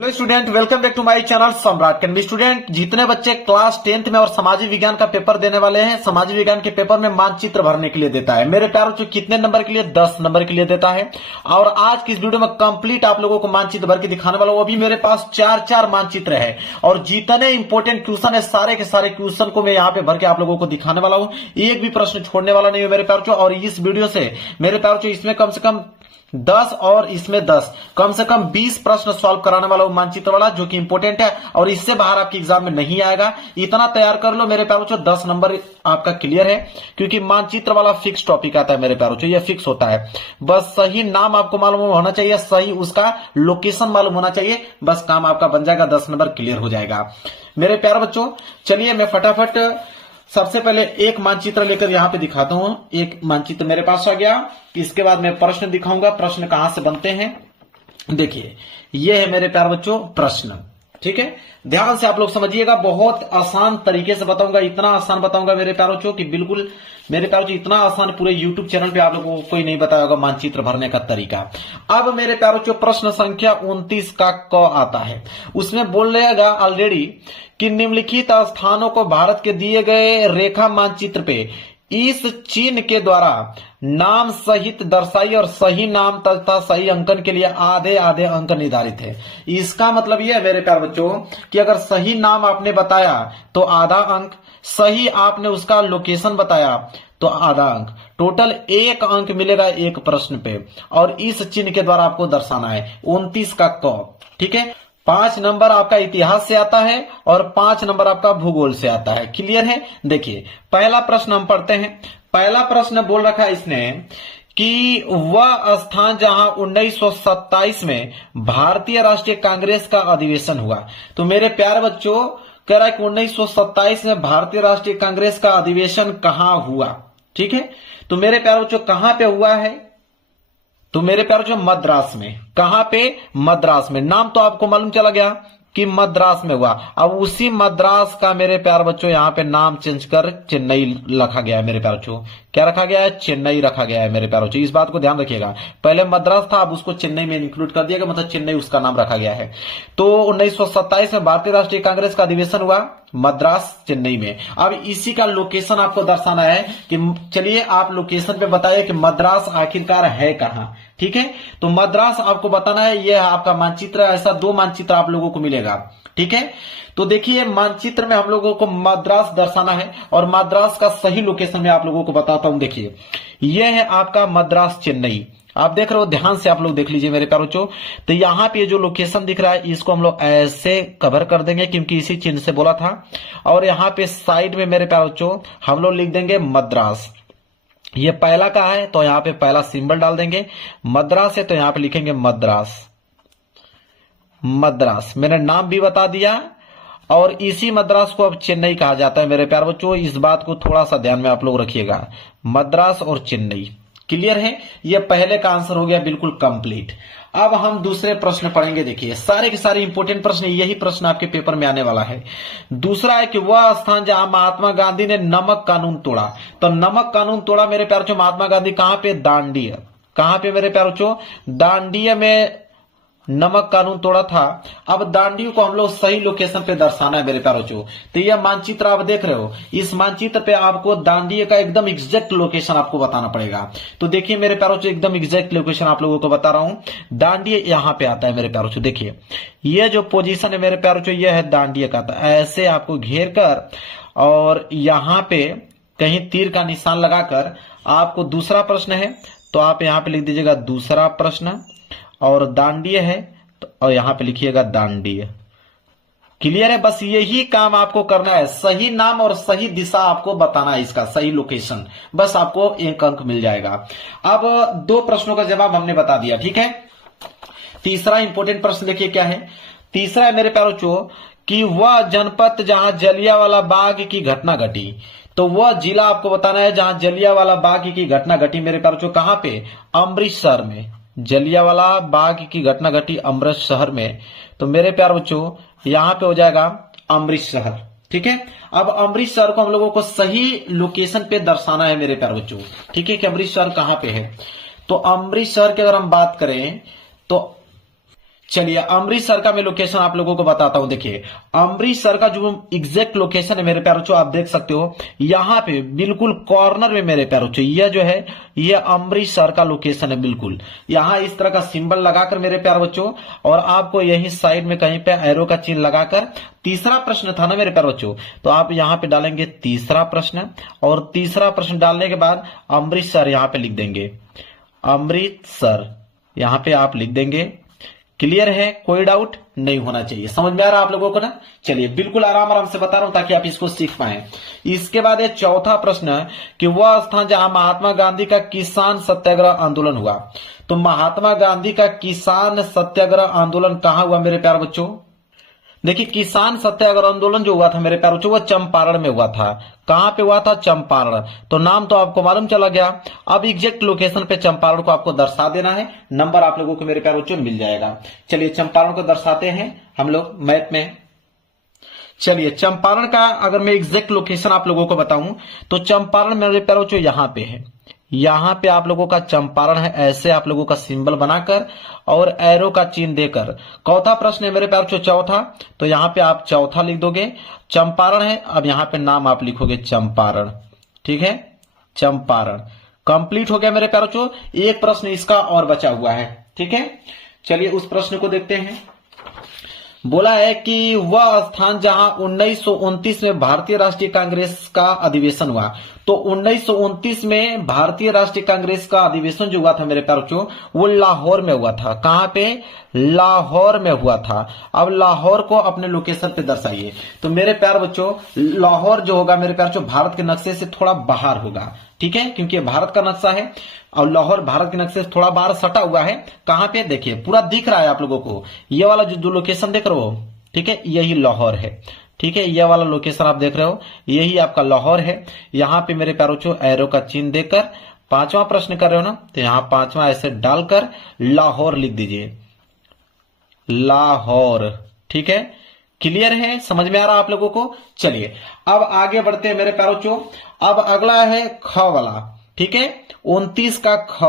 Hello student, welcome back to my channel Samrat can be. Student, जितने बच्चे class 10th में और सामाजिक विज्ञान का पेपर देने वाले हैं, सामाजिक विज्ञान के पेपर में मानचित्र भरने के लिए देता है। मेरे प्यारों बच्चों, कितने नंबर के लिए? 10 नंबर के लिए देता है। और आज की इस वीडियो में कंप्लीट आप लोगों को मानचित्र भर के दिखाने वाला हूं। अभी मेरे पास 4 मानचित्र है और जितने इंपॉर्टेंट क्वेश्चन है सारे के सारे क्वेश्चन को मैं यहाँ पे भर के आप लोगों को दिखाने वाला हूं। एक भी प्रश्न छोड़ने वाला नहीं है मेरे प्यारों। और इस वीडियो से मेरे प्यारों इसमें कम से कम 10 और इसमें 10 कम से कम 20 प्रश्न सॉल्व कराने वाला हूं मानचित्र वाला, जो कि इंपॉर्टेंट है और इससे बाहर आपके एग्जाम में नहीं आएगा। इतना तैयार कर लो मेरे प्यारों, 10 नंबर आपका क्लियर है, क्योंकि मानचित्र वाला फिक्स टॉपिक आता है मेरे प्यारों, ये फिक्स होता है। बस सही नाम आपको मालूम होना चाहिए, सही उसका लोकेशन मालूम होना चाहिए, बस काम आपका बन जाएगा, 10 नंबर क्लियर हो जाएगा मेरे प्यारे बच्चों। चलिए मैं फटाफट सबसे पहले एक मानचित्र लेकर यहां पे दिखाता हूं। एक मानचित्र मेरे पास आ गया, इसके बाद मैं प्रश्न दिखाऊंगा, प्रश्न कहां से बनते हैं। देखिए, ये है मेरे प्यारे बच्चों प्रश्न, ठीक है। ध्यान से आप लोग समझिएगा, बहुत आसान तरीके से बताऊंगा, इतना आसान बताऊंगा मेरे प्यारे बच्चों कि बिल्कुल मेरे प्यारे बच्चों इतना आसान पूरे YouTube चैनल पे आप लोगों को कोई नहीं बताया होगा मानचित्र भरने का तरीका। अब मेरे प्यारे बच्चों प्रश्न संख्या 29 का क आता है, उसमें बोल रहेगा ऑलरेडी कि निम्नलिखित स्थानों को भारत के दिए गए रेखा मानचित्र पे इस चिन्ह के द्वारा नाम सहित दर्शाई और सही नाम तथा सही अंकन के लिए आधे आधे अंक निर्धारित है। इसका मतलब यह है मेरे प्यारे बच्चों कि अगर सही नाम आपने बताया तो आधा अंक, सही आपने उसका लोकेशन बताया तो आधा अंक, टोटल 1 अंक मिलेगा एक प्रश्न पे। और इस चिन्ह के द्वारा आपको दर्शाना है 29 का क, ठीक है। 5 नंबर आपका इतिहास से आता है और 5 नंबर आपका भूगोल से आता है। क्लियर है? देखिए, पहला प्रश्न हम पढ़ते हैं। पहला प्रश्न बोल रखा है इसने कि वह स्थान जहां 1927 में भारतीय राष्ट्रीय कांग्रेस का अधिवेशन हुआ। तो मेरे प्यारे बच्चों, कह रहा है कि 1927 में भारतीय राष्ट्रीय कांग्रेस का अधिवेशन कहां हुआ, ठीक है। तो मेरे प्यारे बच्चों कहां पे हुआ है? तो मेरे प्यारे जो मद्रास में। कहां पे? मद्रास में। नाम तो आपको मालूम चला गया कि मद्रास में हुआ। अब उसी मद्रास का मेरे प्यारे बच्चों यहां पे नाम चेंज कर चेन्नई रखा गया है मेरे प्यारे बच्चों। क्या रखा गया है? चेन्नई रखा गया है मेरे प्यारे बच्चों। इस बात को ध्यान रखिएगा, पहले मद्रास था, अब उसको चेन्नई में इंक्लूड कर दिया गया, मतलब चेन्नई उसका नाम रखा गया है। तो 1927 में भारतीय राष्ट्रीय कांग्रेस का अधिवेशन हुआ मद्रास, चेन्नई में। अब इसी का लोकेशन आपको दर्शाना है कि चलिए आप लोकेशन पे बताइए कि मद्रास आखिरकार है कहां, ठीक है। तो मद्रास आपको बताना है, यह आपका मानचित्र। ऐसा 2 मानचित्र आप लोगों को मिलेगा, ठीक है। तो देखिए, मानचित्र में हम लोगों को मद्रास दर्शाना है और मद्रास का सही लोकेशन में आप लोगों को बताता हूं। देखिए, यह है आपका मद्रास चेन्नई, आप देख रहे हो, ध्यान से आप लोग देख लीजिए मेरे प्यारे बच्चों। तो यहां पे जो लोकेशन दिख रहा है इसको हम लोग ऐसे कवर कर देंगे क्योंकि इसी चिन्ह से बोला था। और यहां पे साइड में मेरे प्यारे बच्चों हम लोग लिख देंगे मद्रास। ये पहला का है तो यहां पे पहला सिंबल डाल देंगे। मद्रास है तो यहां पे लिखेंगे मद्रास। मद्रास मैंने नाम भी बता दिया। और इसी मद्रास को अब चेन्नई कहा जाता है मेरे प्यारे बच्चों, इस बात को थोड़ा सा ध्यान में आप लोग रखिएगा। मद्रास और चेन्नई, क्लियर है। ये पहले का आंसर हो गया बिल्कुल कंप्लीट। अब हम दूसरे प्रश्न पढ़ेंगे। देखिए, सारे के सारे इंपोर्टेंट प्रश्न, यही प्रश्न आपके पेपर में आने वाला है। दूसरा है कि वह स्थान जहां महात्मा गांधी ने नमक कानून तोड़ा। तो नमक कानून तोड़ा मेरे प्यारे बच्चों महात्मा गांधी कहां पे? दांडी। कहां पे मेरे प्यारे बच्चों? दांडी में नमक कानून तोड़ा था। अब दांडी को हम लोग सही लोकेशन पे दर्शाना है मेरे प्यारे बच्चों। तो यह मानचित्र आप देख रहे हो, इस मानचित्र पे आपको दांडी का एकदम एग्जैक्ट लोकेशन आपको बताना पड़ेगा। तो देखिए मेरे प्यारे बच्चों, एकदम एग्जैक्ट लोकेशन आप लोगों को बता रहा हूं। दांडी यहां पे आता है मेरे प्यारे बच्चों। देखिए, यह जो पोजीशन है मेरे प्यारे बच्चों, यह है दांडी का। ऐसे आपको घेर कर और यहां पे कहीं तीर का निशान लगाकर आपको दूसरा प्रश्न है तो आप यहां पे लिख दीजिएगा दूसरा प्रश्न। और दांडी है तो और यहां पे लिखिएगा दांडी। क्लियर है? बस यही काम आपको करना है, सही नाम और सही दिशा आपको बताना है, इसका सही लोकेशन, बस आपको 1 अंक मिल जाएगा। अब 2 प्रश्नों का जवाब हमने बता दिया, ठीक है। तीसरा इंपॉर्टेंट प्रश्न देखिए क्या है। तीसरा है मेरे प्यारे बच्चों कि वह जनपद जहां जलियांवाला बाग की घटना घटी। तो वह जिला आपको बताना है जहां जलियांवाला बाग की घटना घटी मेरे प्यारे बच्चों। कहां पे? अमृतसर में। जलियांवाला बाग की घटना घटी अमृतसर में। तो मेरे प्यारे बच्चों यहां पे हो जाएगा अमृतसर, ठीक है। अब अमृतसर को हम लोगों को सही लोकेशन पे दर्शाना है मेरे प्यारे बच्चों, ठीक है, कि अमृतसर कहां पे है। तो अमृतसर की अगर हम बात करें तो चलिए अमृतसर का मैं लोकेशन आप लोगों को बताता हूं। देखिए अमृतसर का जो एग्जैक्ट लोकेशन है मेरे प्यारे बच्चों, आप देख सकते हो यहां पे बिल्कुल कॉर्नर में मेरे प्यारे बच्चों, यह जो है ये अमृतसर का लोकेशन है। बिल्कुल यहां इस तरह का सिंबल लगाकर मेरे प्यारे बच्चों, और आपको यही साइड में कहीं पे एरो का चिन्ह लगाकर, तीसरा प्रश्न था ना मेरे प्यारे बच्चों, तो आप यहां पे डालेंगे तीसरा प्रश्न, और तीसरा प्रश्न डालने के बाद अमृतसर यहां पे लिख देंगे, अमृतसर यहां पे आप लिख देंगे। क्लियर है, कोई डाउट नहीं होना चाहिए। समझ में आ रहा आप लोगों को ना? चलिए बिल्कुल आराम आराम से बता रहा हूं ताकि आप इसको सीख पाए। इसके बाद ये चौथा प्रश्न है कि वह स्थान जहां महात्मा गांधी का किसान सत्याग्रह आंदोलन हुआ। तो महात्मा गांधी का किसान सत्याग्रह आंदोलन कहां हुआ मेरे प्यारे बच्चों? देखिए किसान सत्याग्रह आंदोलन जो हुआ था मेरे प्यारे बच्चों, वो चंपारण में हुआ था। कहां पे हुआ था? चंपारण। तो नाम तो आपको मालूम चला गया। अब एग्जैक्ट लोकेशन पे चंपारण को आपको दर्शा देना है, नंबर आप लोगों को मेरे प्यारे बच्चों मिल जाएगा। चलिए चंपारण को दर्शाते हैं हम लोग मैप में। चलिए चंपारण का अगर मैं एग्जैक्ट लोकेशन आप लोगों को बताऊं तो चंपारण मेरे प्यारे बच्चों यहां पे है। यहां पे आप लोगों का चंपारण है, ऐसे आप लोगों का सिंबल बनाकर और एरो का चिन्ह देकर। चौथा प्रश्न है मेरे प्यारे बच्चों, चौथा, तो यहां पे आप चौथा लिख दोगे। चंपारण है, अब यहां पे नाम आप लिखोगे चंपारण। ठीक है, चंपारण कंप्लीट हो गया मेरे प्यारे बच्चों। एक प्रश्न इसका और बचा हुआ है। ठीक है, चलिए उस प्रश्न को देखते हैं। बोला है कि वह स्थान जहां 1929 में भारतीय राष्ट्रीय कांग्रेस का अधिवेशन हुआ। तो 1929 में भारतीय राष्ट्रीय कांग्रेस का अधिवेशन जो हुआ था मेरे प्यारे बच्चों, वो लाहौर में हुआ था। कहां पे? लाहौर में हुआ था। अब लाहौर को अपने लोकेशन पे दर्शाइए। तो मेरे प्यारे बच्चों लाहौर जो होगा मेरे प्यारे बच्चों भारत के नक्शे से थोड़ा बाहर होगा। ठीक है, क्योंकि ये भारत का नक्शा है और लाहौर भारत के नक्शे से थोड़ा बाहर सटा हुआ है। कहां पे? देखिए पूरा दिख रहा है आप लोगों को, ये वाला जो लोकेशन देख रहे हो, ठीक है, यही लाहौर है। ठीक है, यह वाला लोकेशन आप देख रहे हो, यही आपका लाहौर है। यहां पे मेरे प्यारे बच्चों एरो का चिन्ह देकर पांचवा प्रश्न कर रहे हो ना, तो यहां पांचवा ऐसे डालकर लाहौर लिख दीजिए, लाहौर। ठीक है, क्लियर है, समझ में आ रहा आप लोगों को? चलिए अब आगे बढ़ते हैं मेरे प्यारे बच्चों। अब अगला है ख वाला। ठीक है, 29 का ख।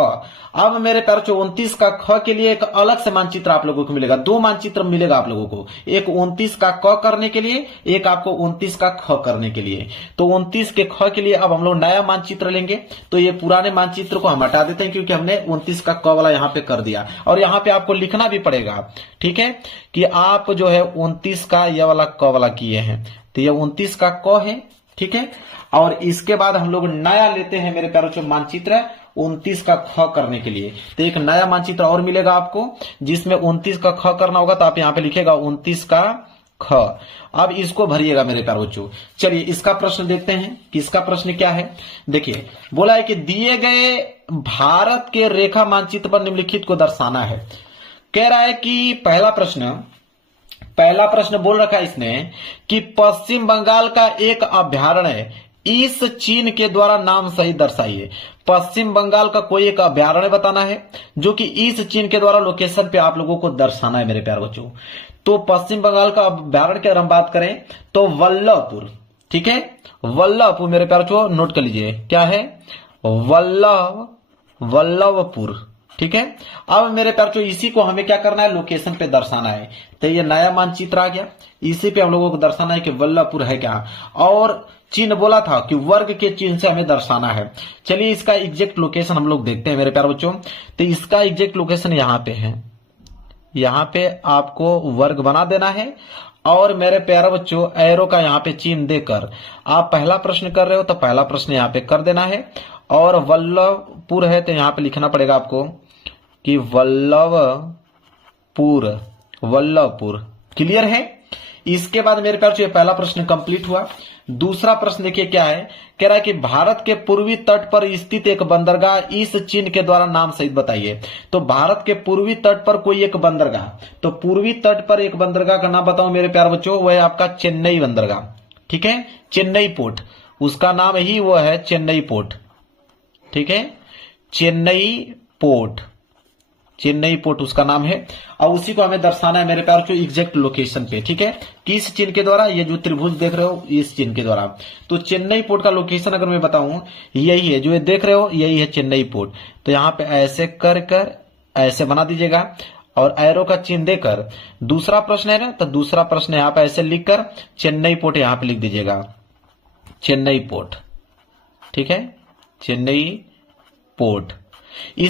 अब मेरे प्यारे बच्चों 29 का ख के लिए एक अलग से मानचित्र आप लोगों को मिलेगा। दो मानचित्र मिलेगा आप लोगों को, एक 29 का क करने के लिए, एक आपको 29 का ख करने के लिए। तो 29 के ख के लिए अब हम लोग नया मानचित्र लेंगे। तो ये पुराने मानचित्र को हम हटा देते हैं क्योंकि हमने 29 का क वाला यहां पे कर दिया, और यहां पे आपको लिखना भी पड़ेगा। ठीक है, कि आप जो है 29 का यह वाला क वाला किए हैं, तो ये 29 का क है। ठीक है, और इसके बाद हम लोग नया लेते हैं मेरे प्यारे बच्चों मानचित्र 29 का ख करने के लिए। तो एक नया मानचित्र और मिलेगा आपको जिसमें 29 का ख करना होगा। तो आप यहां पे लिखेगा 29 का ख। अब इसको भरिएगा मेरे प्यारे बच्चों। चलिए इसका प्रश्न देखते हैं कि इसका प्रश्न क्या है। देखिए बोला है कि दिए गए भारत के रेखा मानचित्र पर निम्नलिखित को दर्शाना है। कह रहा है कि पहला प्रश्न बोल रखा है इसने कि पश्चिम बंगाल का एक अभयारण्य इस चिन्ह के द्वारा नाम सही दर्शाइए। पश्चिम बंगाल का कोई एक अभयारण्य बताना है जो कि इस चिन्ह के द्वारा लोकेशन पे आप लोगों को दर्शाना है मेरे प्यारे बच्चों। तो पश्चिम बंगाल का अभयारण्य की अगर हम बात करें तो वल्लभपुर। ठीक है, वल्लभपुर मेरे प्यारे बच्चों नोट कर लीजिए, क्या है? वल्लभपुर। ठीक है, अब मेरे प्यारे बच्चों इसी को हमें क्या करना है? लोकेशन पे दर्शाना है। तो ये नया मानचित्र आ गया, इसी पे हम लोगों को दर्शाना है कि वल्लभपुर है क्या। और चिन्ह बोला था कि वर्ग के चिन्ह से हमें दर्शाना है। चलिए इसका एग्जैक्ट लोकेशन हम लोग देखते हैं मेरे प्यारे बच्चों। तो इसका एग्जैक्ट लोकेशन यहां पे है, यहां पे आपको वर्ग बना देना है। और मेरे प्यारे बच्चों एरो का यहां पे चिन्ह देकर आप पहला प्रश्न कर रहे हो तो पहला प्रश्न यहां पे कर देना है। और वल्लभपुर है तो यहां पे लिखना पड़ेगा आपको कि वल्लभपुर। क्लियर है? इसके बाद मेरे प्यारे बच्चों पहला प्रश्न कंप्लीट हुआ। दूसरा प्रश्न देखिए क्या है। कह रहा है कि भारत के पूर्वी तट पर स्थित एक बंदरगाह इस चिन्ह के द्वारा नाम सहित बताइए। तो भारत के पूर्वी तट पर कोई एक बंदरगाह, तो पूर्वी तट पर एक बंदरगाह का नाम बताऊं मेरे प्यारे बच्चों, वह है आपका चेन्नई बंदरगाह। ठीक है, चेन्नई पोर्ट, उसका नाम ही वो है चेन्नई पोर्ट। ठीक है, चेन्नई पोर्ट उसका नाम है। और उसी को हमें दर्शाना है मेरे प्यारे बच्चों एग्जैक्ट लोकेशन पे। ठीक है, किस चिन्ह के द्वारा? ये जो त्रिभुज देख रहे हो इस चिन्ह के द्वारा। तो चेन्नई पोर्ट का लोकेशन अगर मैं बताऊं यही है, जो ये देख रहे हो यही है चेन्नई पोर्ट। तो यहां पे ऐसे कर ऐसे बना दीजिएगा और एरो का चिन्ह देकर दूसरा प्रश्न है ना, तो दूसरा प्रश्न यहां पे ऐसे लिखकर चेन्नई पोर्ट यहां पे लिख दीजिएगा, चेन्नई पोर्ट। ठीक है, चेन्नई पोर्ट। इस